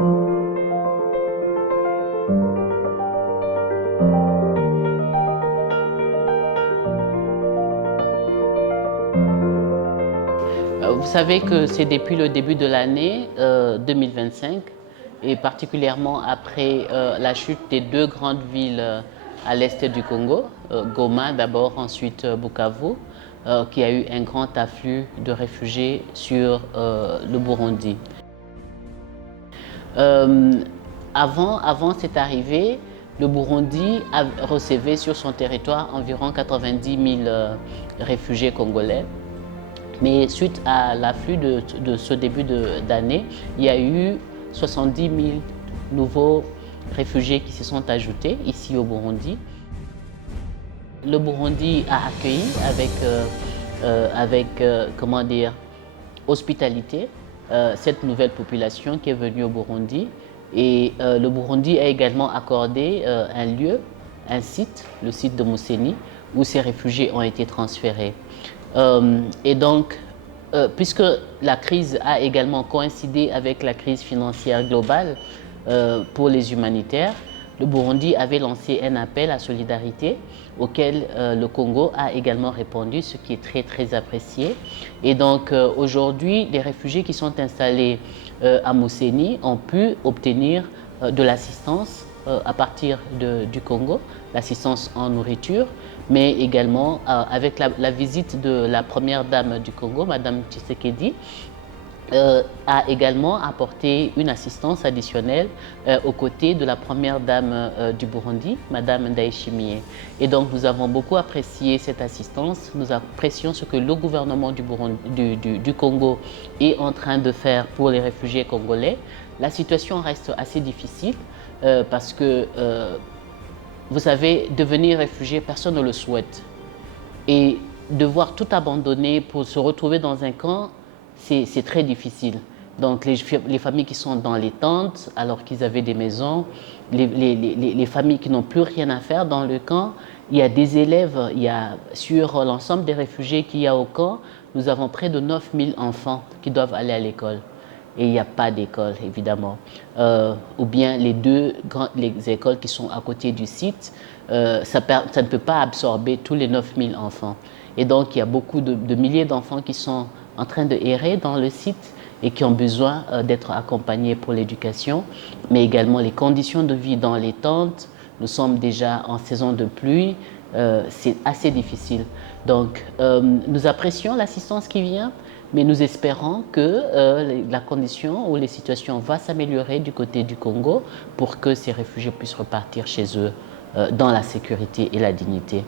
Vous savez que c'est depuis le début de l'année 2025 et particulièrement après la chute des deux grandes villes à l'est du Congo, Goma d'abord, ensuite Bukavu, qui a eu un grand afflux de réfugiés sur le Burundi. Avant cette arrivée, le Burundi recevait sur son territoire environ 90 000 réfugiés congolais. Mais suite à l'afflux de ce début d'année, il y a eu 70 000 nouveaux réfugiés qui se sont ajoutés ici au Burundi. Le Burundi a accueilli avec comment dire, hospitalité cette nouvelle population qui est venue au Burundi. Et le Burundi a également accordé un lieu, un site, le site de Mousséni, où ces réfugiés ont été transférés. Et donc, puisque la crise a également coïncidé avec la crise financière globale pour les humanitaires, le Burundi avait lancé un appel à solidarité auquel le Congo a également répondu, ce qui est très très apprécié. Et donc aujourd'hui, les réfugiés qui sont installés à Mousséni ont pu obtenir de l'assistance à partir du Congo, l'assistance en nourriture, mais également avec la visite de la première dame du Congo, Madame Tshisekedi, a également apporté une assistance additionnelle aux côtés de la première dame du Burundi, Madame Ndayishimiye. Et donc nous avons beaucoup apprécié cette assistance, nous apprécions ce que le gouvernement du Congo est en train de faire pour les réfugiés congolais. La situation reste assez difficile parce que vous savez, devenir réfugié, personne ne le souhaite. Et devoir tout abandonner pour se retrouver dans un camp, c'est très difficile. Donc les familles qui sont dans les tentes alors qu'ils avaient des maisons, les familles qui n'ont plus rien à faire dans le camp, il y a des élèves, sur l'ensemble des réfugiés qu'il y a au camp, nous avons près de 9 000 enfants qui doivent aller à l'école. Et il n'y a pas d'école, évidemment. Ou bien les écoles qui sont à côté du site, ça ne peut pas absorber tous les 9 000 enfants. Et donc, il y a beaucoup de milliers d'enfants qui sont en train de errer dans le site et qui ont besoin d'être accompagnés pour l'éducation, mais également les conditions de vie dans les tentes. Nous sommes déjà en saison de pluie, c'est assez difficile. Donc, nous apprécions l'assistance qui vient, mais nous espérons que la condition ou les situations vont s'améliorer du côté du Congo pour que ces réfugiés puissent repartir chez eux dans la sécurité et la dignité.